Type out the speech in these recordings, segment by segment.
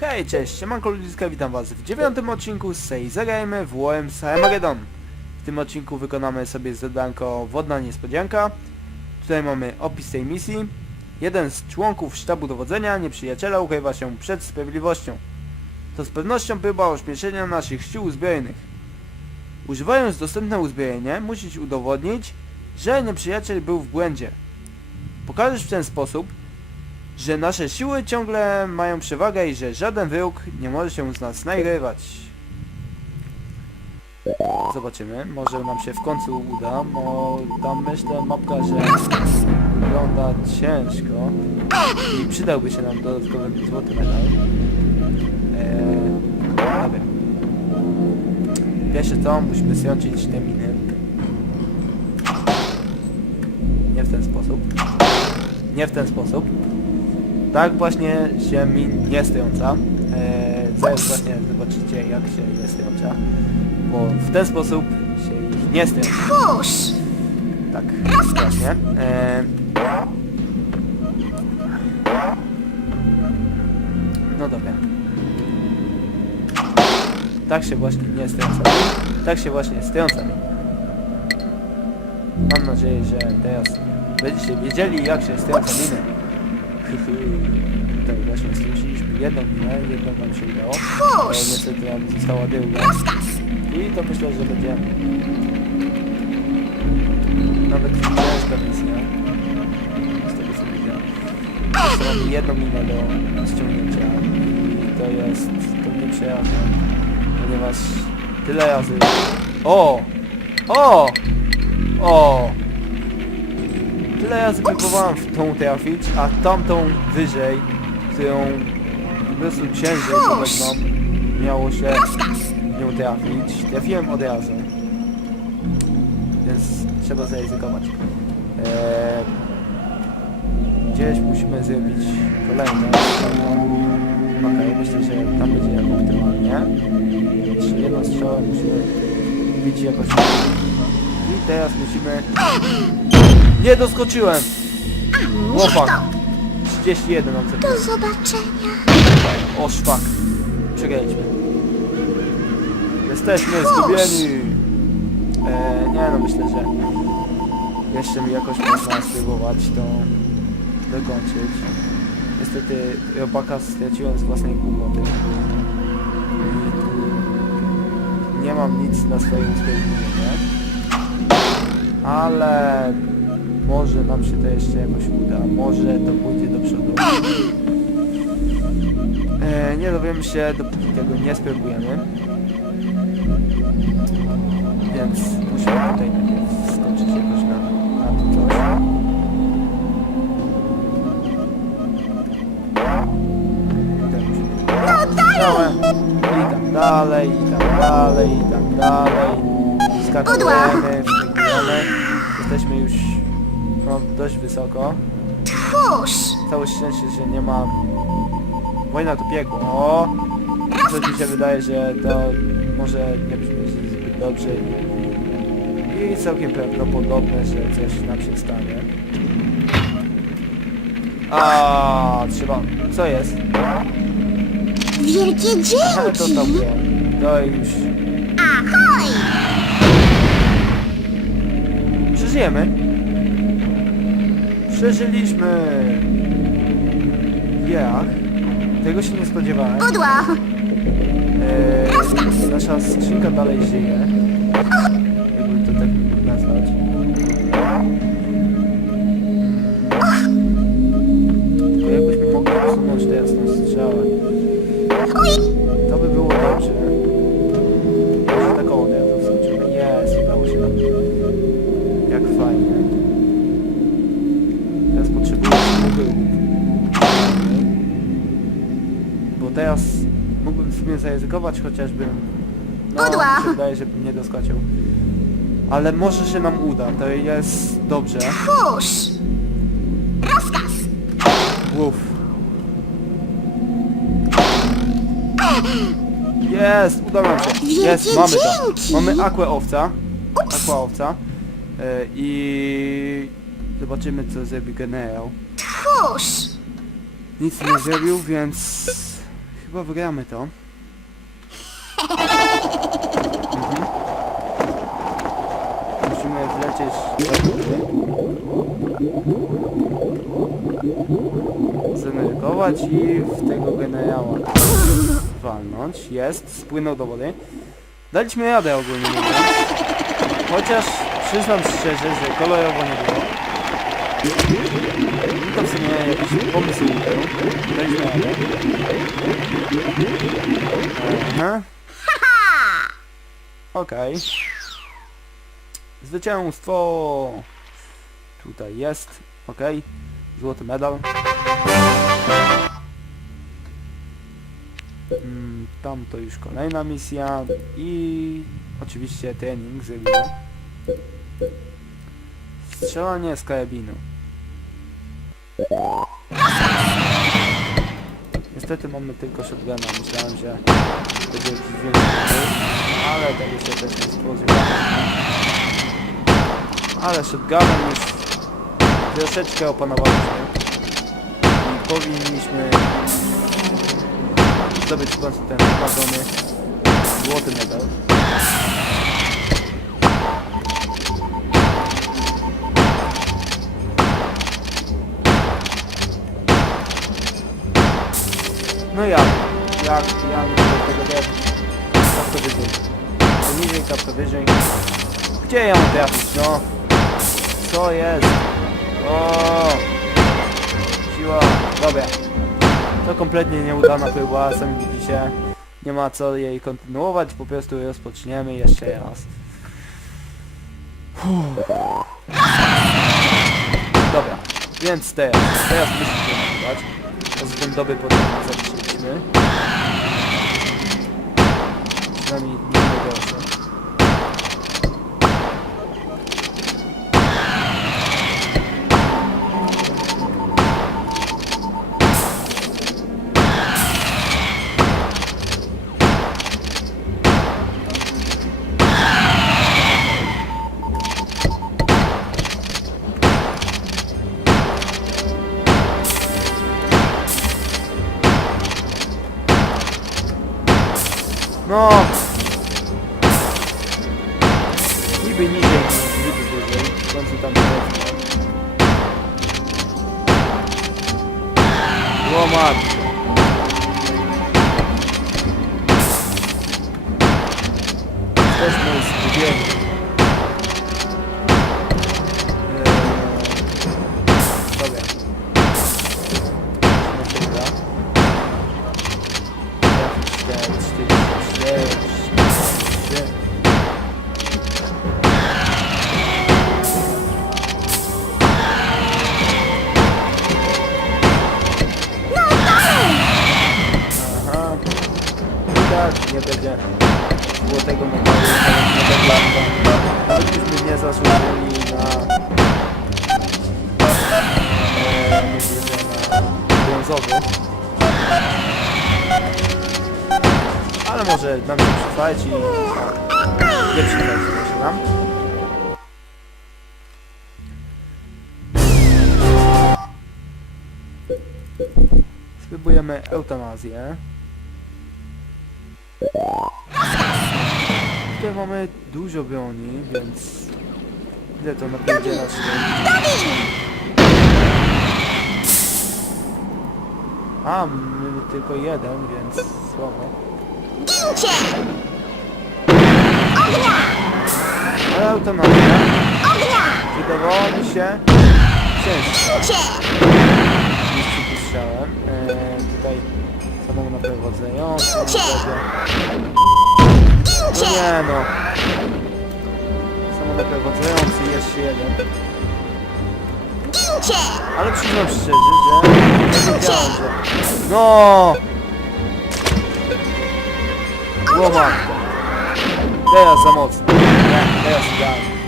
Hej, cześć, siemanko ludziska, witam was w dziewiątym odcinku z serii Zagrajmy w WMS Armageddon. W tym odcinku wykonamy sobie zadanko Wodna Niespodzianka. Tutaj mamy opis tej misji. Jeden z członków sztabu dowodzenia nieprzyjaciela ukrywa się przed sprawiedliwością. To z pewnością próba ośmieszenia naszych sił uzbrojonych. Używając dostępne uzbrojenie, musisz udowodnić, że nieprzyjaciel był w błędzie. Pokażesz w ten sposób, że nasze siły ciągle mają przewagę i że żaden wróg nie może się z nas nagrywać. Zobaczymy, może nam się w końcu uda, bo tam myślę mapka, że wygląda ciężko i przydałby się nam dodatkowy złoty medal. Eee, dobra. Pierwsze co, musimy zjączyć te miny. Nie w ten sposób. Nie w ten sposób. Tak właśnie się min nie strąca. Eee, zaraz właśnie zobaczycie jak się je strąca. Bo w ten sposób się ich nie strąca. Kurz! Tak, właśnie. Eee, no dobra. Tak się właśnie nie strąca. Tak się właśnie strąca. Mam nadzieję, że teraz będziecie wiedzieli jak się strąca miny. Tutaj właśnie strąciliśmy jedną minę, jedną nam się udało. Ale niestety nam została druga. I to myślę, że będzie nawet ciężka misja. Z tego co widzę. Jeszcze mamy jedną minę do ściągnięcia. I to jest... to przeraża. Ponieważ tyle razy... O! O! O! Tyle razy próbowałem w tą trafić, a tamtą wyżej, którą po prostu ciężej podobno miało się nią trafić. Trafiłem od razu. Więc trzeba zaryzykować. Eee, gdzieś musimy zrobić kolejne. Okej, myślę, że tam będzie optymalnie. Jeszcze jedną strzałę musimy bić jakoś. I teraz musimy... Nie doskoczyłem! Łopak! 31 mam Do zobaczenia. O szpak. Przegraliśmy. Jesteśmy zgubieni. E, nie no, myślę, że jeszcze mi jakoś można spróbować to dokończyć. Niestety robaka straciłem z własnej głupoty. I nie mam nic na swoje usprawiedliwienie. Ale może nam się to jeszcze jakoś uda. Może to pójdzie do przodu. E, nie dowiemy się, dopóki tego nie spróbujemy. Więc musimy tutaj najpierw skoczyć jakoś na, na to coś. No dalej! I tam dalej, i tam dalej, i tam dalej. Skakujemy, dość wysoko. Kurz! Całe szczęście, że nie ma... Wojna to piekło. O! Coś mi się wydaje, że to może nie brzmi zbyt dobrze i, i całkiem prawdopodobne, że coś nam się stanie. A trzeba... Co jest? Wielkie Aha, to dzięki! tobie. To już... Ahoj! Przeżyjemy. Przeżyliśmy. Jak? Tego się nie spodziewałem. Pudło! Eee, nasza skrzynka dalej żyje. Jakby to tak nazwać. Teraz mógłbym w sumie zaryzykować, chociażbym... No, Pudła. mi się wydaje, żebym nie doskoczył. Ale może się nam uda, to jest dobrze. Kurz! Uff. Jest, udało nam się. Jest, mamy to. dzięki. Mamy aquę owca. Aqua owca. E, I zobaczymy co zrobi generał. Kurz! Nic nie zrobił, więc Chyba wygramy to. Mhm. Musimy wlecieć do góry. Zamerykować i w tego generała walnąć. Jest, spłynął do wody. Daliśmy radę ogólnie mówiąc. Chociaż przyznam szczerze, że kolorowo nie było. Jakiś pomysł. Aha. Okej. Zwycięstwo! Tutaj jest. Okej. Złoty medal. Mm, Tam to już kolejna misja i oczywiście trening z reguły. Strzelanie z karabinu. Niestety mamy tylko shotguna. Myślałem, że będzie jakiś większy ale tego się też nie. Ale shotgunem już troszeczkę opanowaliśmy i powinniśmy zdobyć w końcu ten wymarzony złoty medal. No jak? Jak? Ja nie mogę tego. Kapkę wyżej. To niżej, kapkę wyżej. Gdzie ja mam trafić, no? Co jest? O! Siła. Dobra. To kompletnie nieudana próba, sami widzicie. Nie ma co jej kontynuować, po prostu rozpoczniemy jeszcze raz. Dobra, więc teraz, teraz musicie nagrywać. Rozglądowy potem zaliczyliśmy. Przynajmniej nie najgorsze. No! Niby niżej, niby wyżej. W końcu tam jest. Łomat! Jesteśmy zgubieni. Eee, Tak, nie będzie złotego medalu, nie będzie Nawet nie zasłużyli na... E, na brązowy. Ale może nam się przyfać i... Nie przyfać się nam. Spróbujemy eutanazję. Tutaj mamy dużo broni, więc... Ile to napierdziela się? A, mamy tylko jeden, więc słabo. Gincie! Ognia! Ale eutanazja Ognia! wydawało mi się ciężka. Gincie! Drogę. No nie no. Samo naprowadzający jeszcze jeden. Ale przyznam szczerze, że nie wiedziałem, że... No! Matko. Teraz za mocno. Nie, teraz idealnie.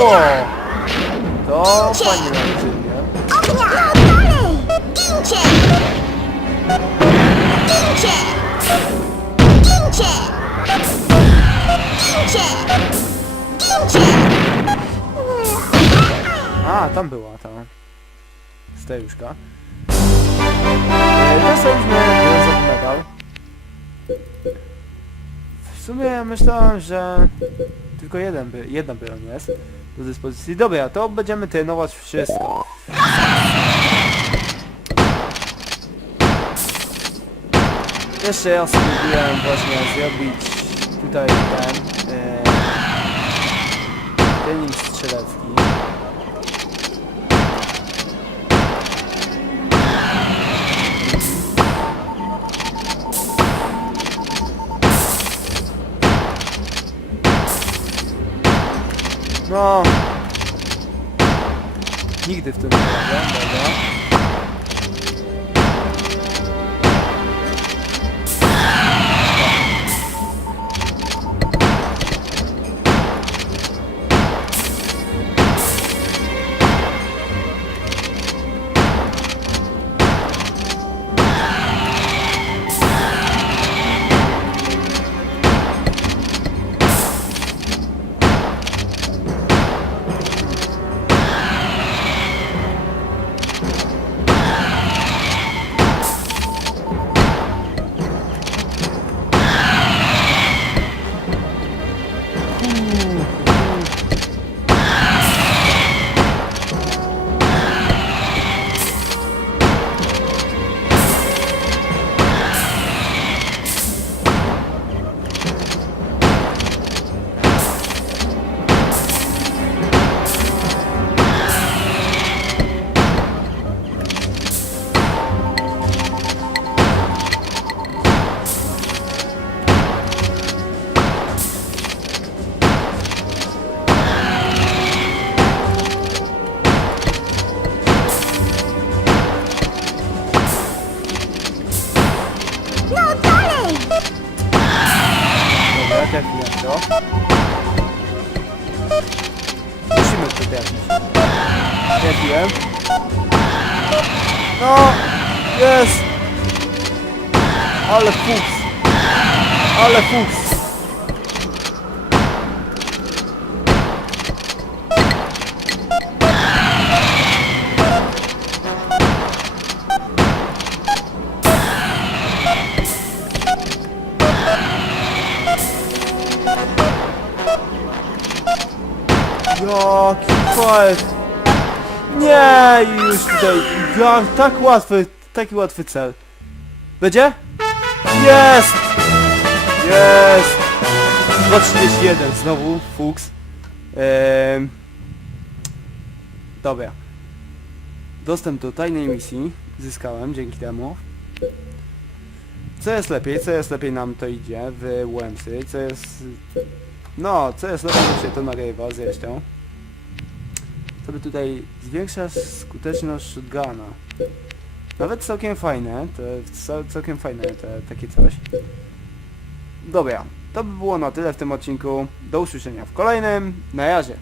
Wow. To pani naczynia. Ognia! No dalej! Gincie! Gincie! Gincie! A, tam była ta stejuszka. Dostaliśmy brązowy medal. W sumie myślałem, że tylko jeden by, jedna broń jest do dyspozycji. Dobra, to będziemy trenować wszystko. Jeszcze raz spróbuję właśnie zrobić tutaj ten e, trening strzelecki. No. Nigdy w tym nie byłem, Musimy trafić. Trafiłem. No! Jest! Ale fuks! Ale fuks! Jaki fight! Nie, już tutaj. Ja, tak łatwy, taki łatwy cel. Będzie? Jest! Jest! 231 znowu, fuks. Ehm. Dobra. Dostęp do tajnej misji zyskałem dzięki temu. Co jest lepiej? Co jest lepiej nam to idzie w Łemsy? Co jest... No, co jest lepiej, że się to nagrywa zresztą. Sobie tutaj zwiększa skuteczność shotguna. Nawet całkiem fajne, to cał- całkiem fajne to, takie coś. Dobra, to by było na tyle w tym odcinku. Do usłyszenia w kolejnym. Na razie.